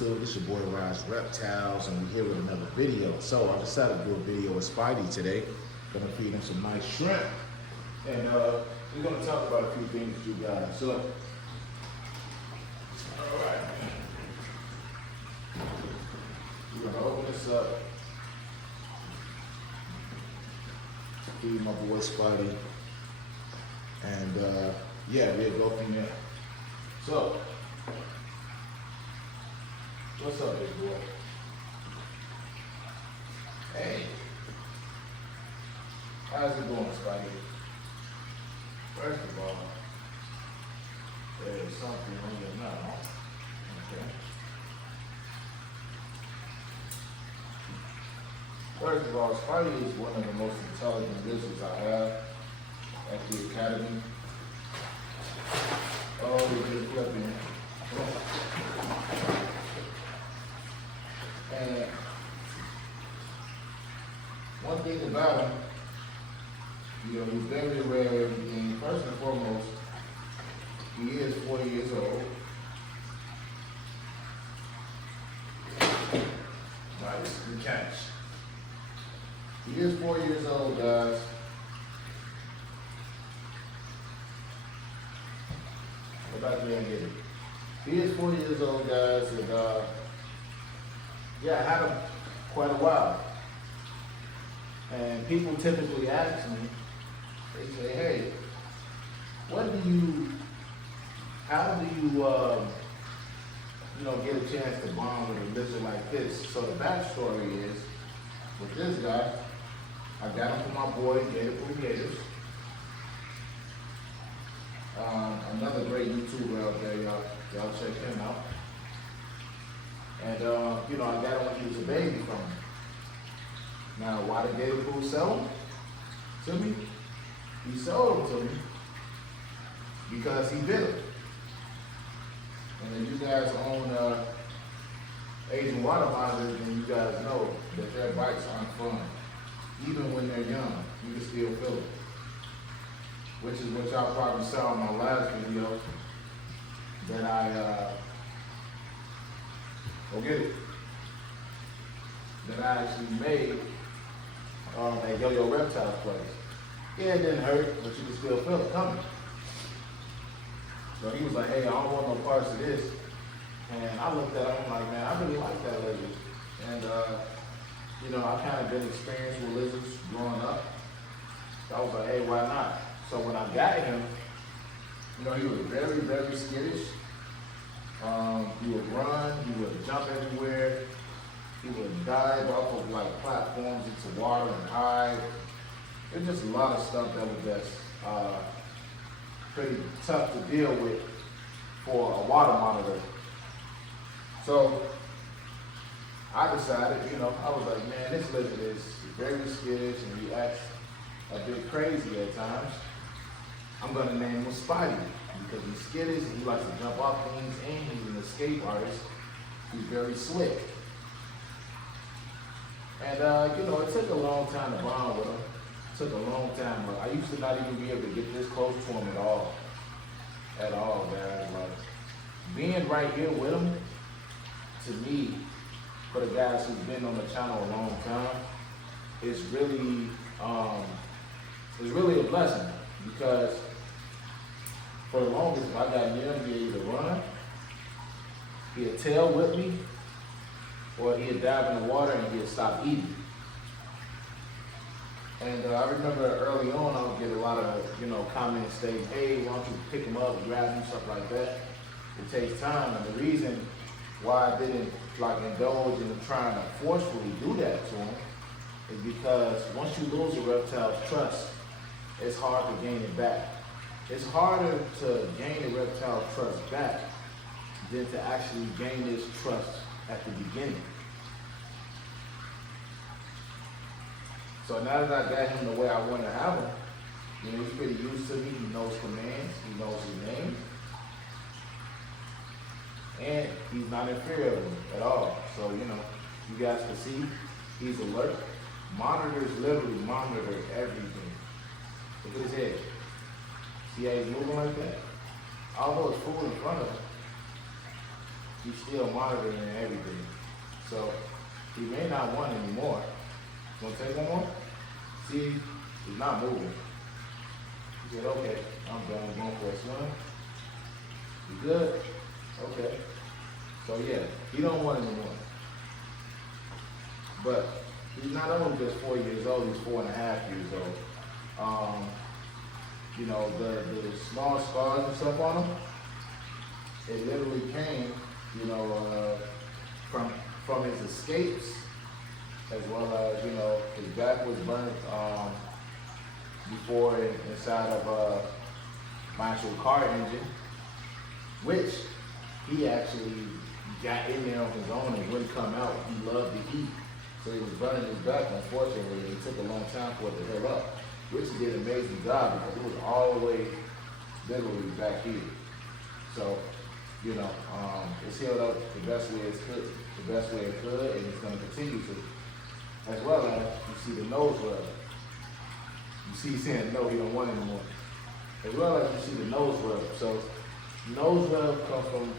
YouTube? This your boy Reptiles, and we're here with another video. So I decided to do a video with Spidey today. Gonna feed him some nice shrimp, and we're gonna talk about a few things with you guys. So, all right, we're gonna open this up, feed my boy Spidey, and yeah, we'll go from there. So, what's up, big boy? Hey. How's it going, Spidey? First of all, there's something on your mouth. Okay. First of all, Spidey is one of the most intelligent lizards I have at the academy. Oh, we're just flipping. And one thing about him, you know, he's very rare. And first and foremost, he is 40 years old. Nice, good catch. He is 4 years old, guys. Go back there and get it. He is 4 years old, guys, and yeah, I had him quite a while. And people typically ask me, they say, hey, how do you, you know, get a chance to bond with a lizard like this? So the backstory is, with this guy, I got him from my boy, Gators. Another great YouTuber out there, y'all check him out. And, you know, I got him when he was a baby from me. Now, why did Gator Pool sell him to me? He sold him to me because he bit him. And if you guys own Asian water monitors, then you guys know that their bites aren't fun. Even when they're young, you can still feel it. Which is what y'all probably saw in my last video that I, go get it, that I actually made at Yo-Yo Reptiles place. Yeah, it didn't hurt, but you can still feel it coming. So he was like, hey, I don't want no parts of this. And I looked at him like, man, I really like that lizard. And, you know, I kind of been experienced with lizards growing up. So I was like, hey, why not? So when I got him, you know, he was very, very skittish. He would run, he would jump everywhere. He would dive off of like platforms into water and hide. There's just a lot of stuff that was just pretty tough to deal with for a water monitor. So I decided, you know, I was like, man, this lizard is very skittish and he acts a bit crazy at times. I'm gonna name him Spidey because he's skittish and he likes to jump off things and he's an escape artist. He's very slick. And you know, it took a long time to bond with him. It took a long time. I used to not even be able to get this close to him at all. At all, guys. Like, being right here with him, to me, for the guys who've been on the channel a long time, is really a blessing. Because for the longest, if I got near him, he'd either run, he'd tail whip me, or he'd dive in the water and he'd stop eating. And I remember early on, I would get a lot of, you know, comments saying, hey, why don't you pick him up, grab him, stuff like that. It takes time, and the reason why I didn't like indulge in trying to forcefully do that to him is because once you lose a reptile's trust, it's hard to gain it back. It's harder to gain a reptile's trust back than to actually gain his trust at the beginning. So now that I got him the way I want to have him, you know, he's pretty used to me. He knows commands. He knows his name. And he's not in fear of him at all. So, you know, you guys can see he's alert. Monitors literally monitor everything. Look at his head. See how he's moving like that? Although it's food in front of him, he's still monitoring everything. So he may not want any more. You want to take one more? See, he's not moving. He said, okay, I'm done. I'm going for a swim. You good? Okay. So yeah, he don't want any more. But he's not only just 4 years old, he's 4.5 years old. You know, the small scars and stuff on him, it literally came, you know, from his escapes, as well as, you know, his back was burnt before inside of my actual car engine, which he actually got in there on his own and wouldn't come out. He loved the heat, so he was burning his back. Unfortunately, it took a long time for it to heal up, which he did an amazing job because it was all the way literally back here. So, you know, it's healed up the best way it could, and it's going to continue to. As well as you see the nose rub. You see he's saying no, he don't want anymore. As well as you see the nose rub. So nose rub comes from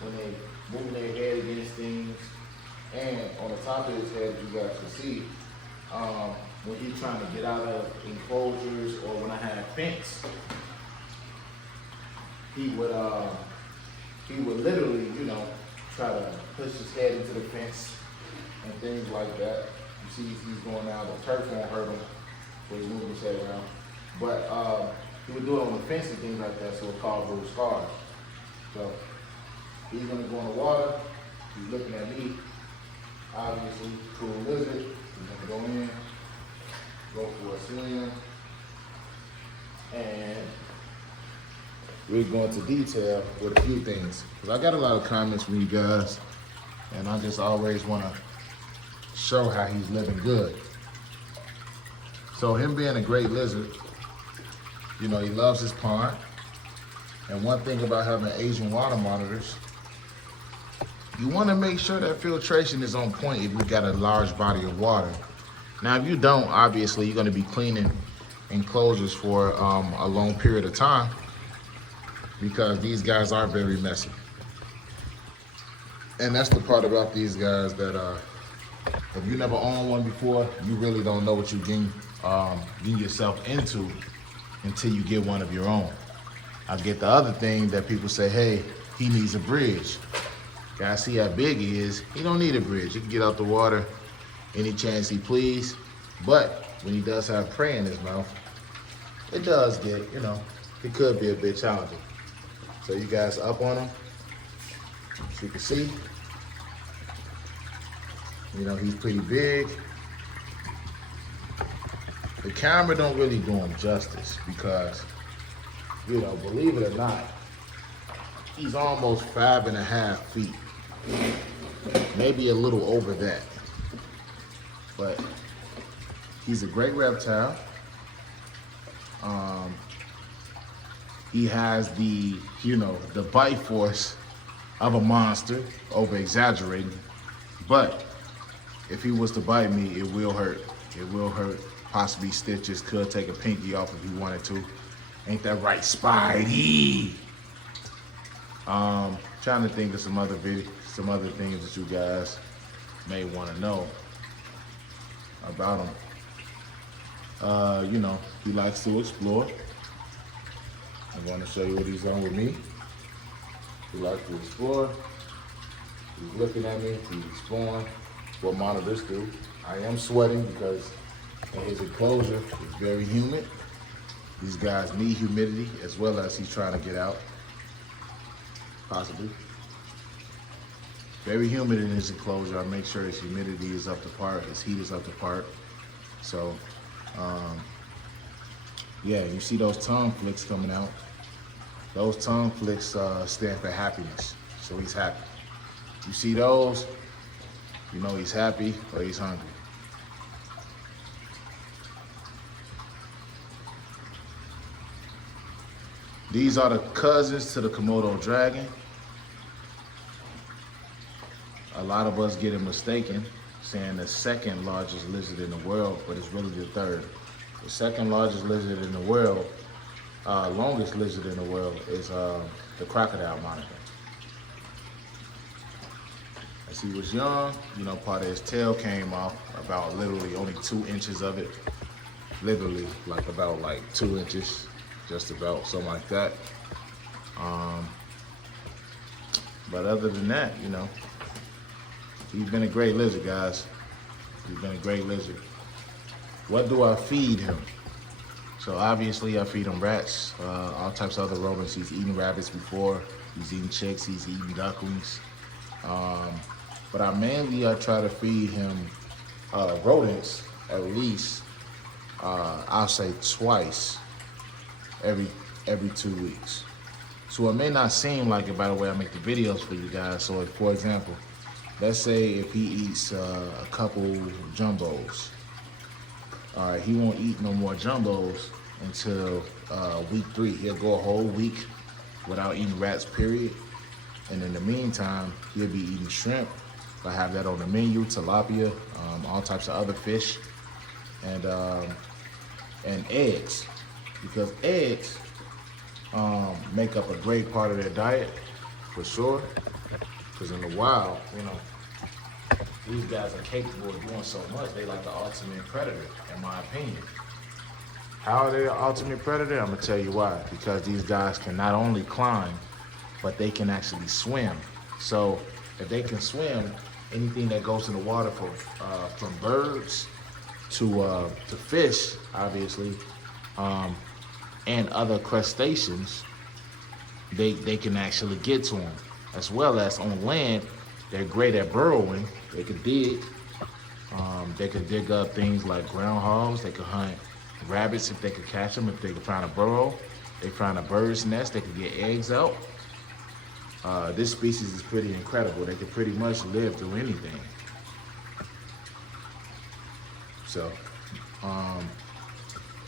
when they move their head against things, and on the top of his head, you guys can see when he's trying to get out of enclosures, or when I had fence, he would literally, you know, try to push his head into the fence and things like that. You see he's going out, the turf won't hurt him, so he's moving his head around. But he would do it on the fence and things like that, so it caused those scars. So he's gonna go in the water, he's looking at me, obviously, cool lizard. He's gonna go in, go for a swim, and we're going to detail with a few things. Because I got a lot of comments from you guys, and I just always want to show how he's living good. So him being a great lizard, you know, he loves his pond. And one thing about having Asian water monitors, you want to make sure that filtration is on point if you got a large body of water. Now, if you don't, obviously, you're going to be cleaning enclosures for a long period of time, because these guys are very messy. And that's the part about these guys that if you never owned one before, you really don't know what you're getting yourself into until you get one of your own. I get the other thing that people say, hey, he needs a bridge. Guys, see how big he is. He don't need a bridge. He can get out the water any chance he please. But when he does have prey in his mouth, it does get, you know, it could be a bit challenging. So you guys up on him, as you can see, you know, he's pretty big. The camera don't really do him justice because, you know, believe it or not, he's almost 5.5 feet, maybe a little over that. But he's a great reptile. He has the, you know, the bite force of a monster, over exaggerating. But if he was to bite me, it will hurt. It will hurt. Possibly stitches, could take a pinky off if he wanted to. Ain't that right, Spidey? Trying to think of some other things that you guys may want to know about him. You know, he likes to explore. I'm going to show you what he's on with me. He likes to explore. He's looking at me. He's exploring. What monitors do. I am sweating because in his enclosure is very humid. These guys need humidity as well as he's trying to get out. Possibly. Very humid in his enclosure. I make sure his humidity is up to par, his heat is up to par. So, yeah, you see those tongue flicks coming out. Those tongue flicks stand for happiness. So he's happy. You see those, you know he's happy or he's hungry. These are the cousins to the Komodo dragon. A lot of us get it mistaken, saying the second largest lizard in the world, but it's really the third. The second largest lizard in the world, longest lizard in the world, is the crocodile monitor. As he was young, you know, part of his tail came off, about literally only 2 inches of it. Literally, like about like 2 inches, just about, something like that. But other than that, you know, he's been a great lizard, guys. He's been a great lizard. What do I feed him? So obviously I feed him rats, all types of other rodents. He's eaten rabbits before, he's eaten chicks, he's eaten ducklings. But I try to feed him rodents at least, I'll say twice every 2 weeks. So it may not seem like it by the way I make the videos for you guys. So for example, let's say if he eats a couple jumbos, all right, he won't eat no more jumbos until week 3. He'll go a whole week without eating rats, period. And in the meantime, he'll be eating shrimp. I have that on the menu, tilapia, all types of other fish, and eggs, because eggs make up a great part of their diet, for sure. Because in the wild, you know, these guys are capable of doing so much. They like the ultimate predator, in my opinion. How are they the ultimate predator? I'm gonna tell you why. Because these guys can not only climb, but they can actually swim. So if they can swim, anything that goes in the water from birds to fish, obviously, and other crustaceans, they can actually get to them. As well as on land, they're great at burrowing. They could dig. They could dig up things like groundhogs. They could hunt rabbits if they could catch them. If they could find a burrow, they find a bird's nest. They could get eggs out. This species is pretty incredible. They can pretty much live through anything. So,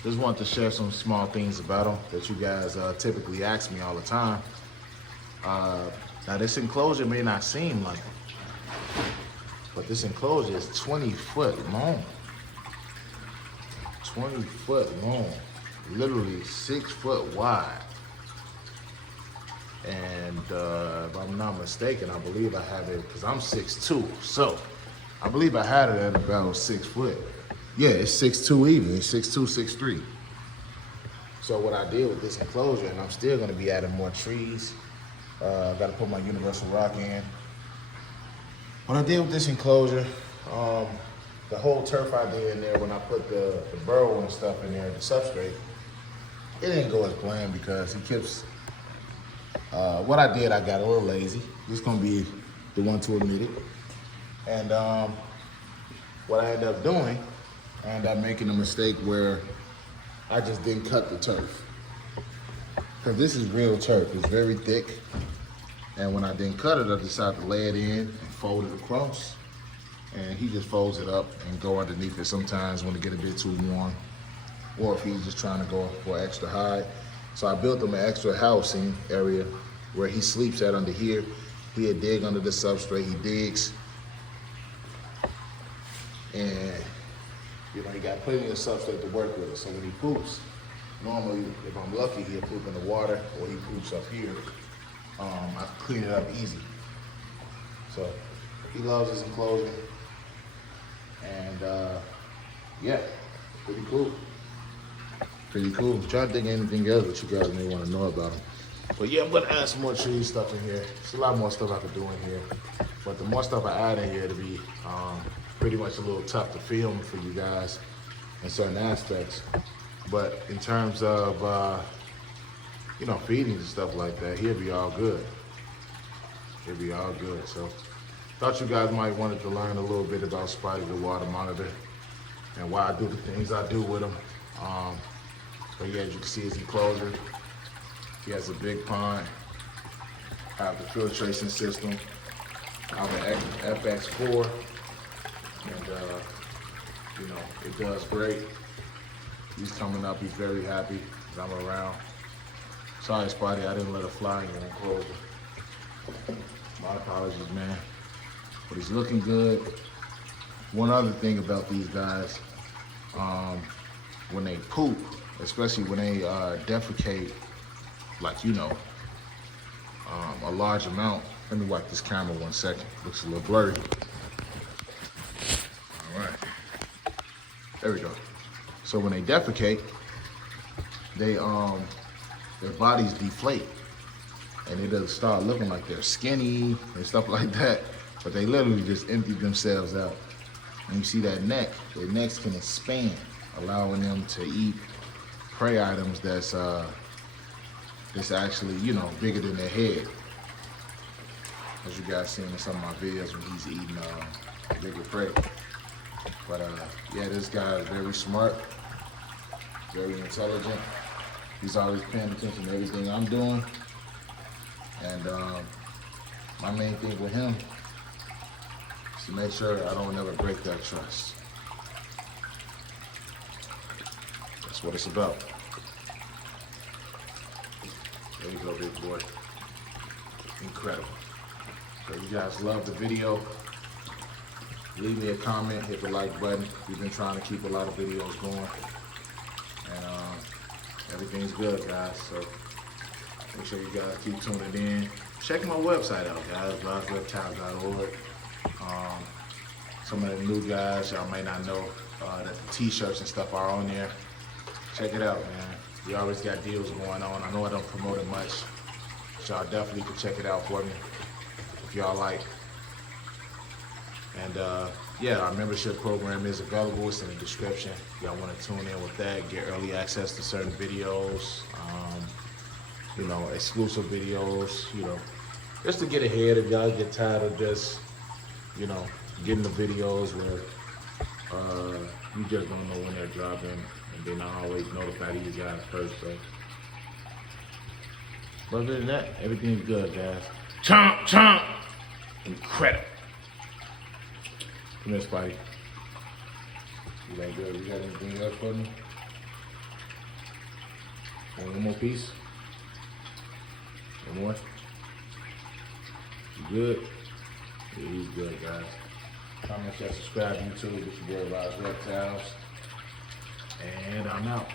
just want to share some small things about them that you guys typically ask me all the time. Now this enclosure may not seem like it, but this enclosure is 20 foot long. 20 foot long, literally 6 foot wide. And if I'm not mistaken, I believe I have it, because I'm 6'2", so I believe I had it at about 6 foot. Yeah, it's 6'2" even, it's 6'2", 6'3". So what I did with this enclosure, and I'm still gonna be adding more trees, gotta put my universal rock in. What I did with this enclosure, the whole turf I did in there when I put the burrow and stuff in there, the substrate, it didn't go as planned because he keeps, what I did, I got a little lazy. Just gonna be the one to admit it. And what I ended up doing, I ended up making a mistake where I just didn't cut the turf. Because this is real turf, it's very thick. And when I didn't cut it, I decided to lay it in and fold it across. And he just folds it up and go underneath it sometimes when it get a bit too warm, or if he's just trying to go for extra high. So I built him an extra housing area where he sleeps at under here. He'll dig under the substrate, he digs. And you know, he got plenty of substrate to work with. So when he poops, normally, if I'm lucky, he'll poop in the water or he poops up here. I clean it up easy. So he loves his enclosure. And yeah, pretty cool. Pretty cool. Try to think of anything else that you guys may want to know about him. But yeah, I'm gonna add some more tree stuff in here. There's a lot more stuff I could do in here. But the more stuff I add in here, it'll be pretty much a little tough to film for you guys in certain aspects. But in terms of, you know, feeding and stuff like that, he'll be all good. He'll be all good. So thought you guys might wanted to learn a little bit about Spidey the water monitor and why I do the things I do with him. But yeah, as you can see his enclosure. He has a big pond. I have the filtration system. I have an FX4. And you know, it does great. He's coming up, he's very happy that I'm around. Sorry, Spidey, I didn't let it fly in your enclosure. My apologies, man. But he's looking good. One other thing about these guys, when they poop, especially when they defecate, like, you know, a large amount, Let me wipe this camera 1 second. Looks a little blurry. All right. There we go. So when they defecate, they their bodies deflate, and it'll start looking like they're skinny and stuff like that. But they literally just empty themselves out. And you see that neck, their necks can expand, allowing them to eat prey items that's actually, you know, bigger than their head. As you guys seen in some of my videos when he's eating bigger prey. But yeah, this guy is very smart, very intelligent. He's always paying attention to everything I'm doing. And my main thing with him is to make sure I don't ever break that trust. That's what it's about. There you go, big boy. Incredible. So you guys love the video, leave me a comment, hit the like button. We've been trying to keep a lot of videos going. And everything's good, guys. So make sure you guys keep tuning in. Check my website out, guys, raasreptiles.org. Some of the new guys, y'all may not know that the t-shirts and stuff are on there. Check it out, man. We always got deals going on. I know I don't promote it much, but y'all definitely can check it out for me if y'all like. And yeah, our membership program is available. It's in the description. Y'all want to tune in with that, get early access to certain videos, you know, exclusive videos, you know, just to get ahead if y'all get tired of just, you know, getting the videos where you just don't know when they're dropping, and they're not always notified of you guys first. So, but other than that, everything's good, guys. Chomp, chomp. Incredible. Come here, Spidey. You ain't good. You got anything else for me? Want one more piece? One more? You good? Yeah, he's good, guys. Comment, share, subscribe to YouTube. It's your boy, raasreptiles. And I'm out.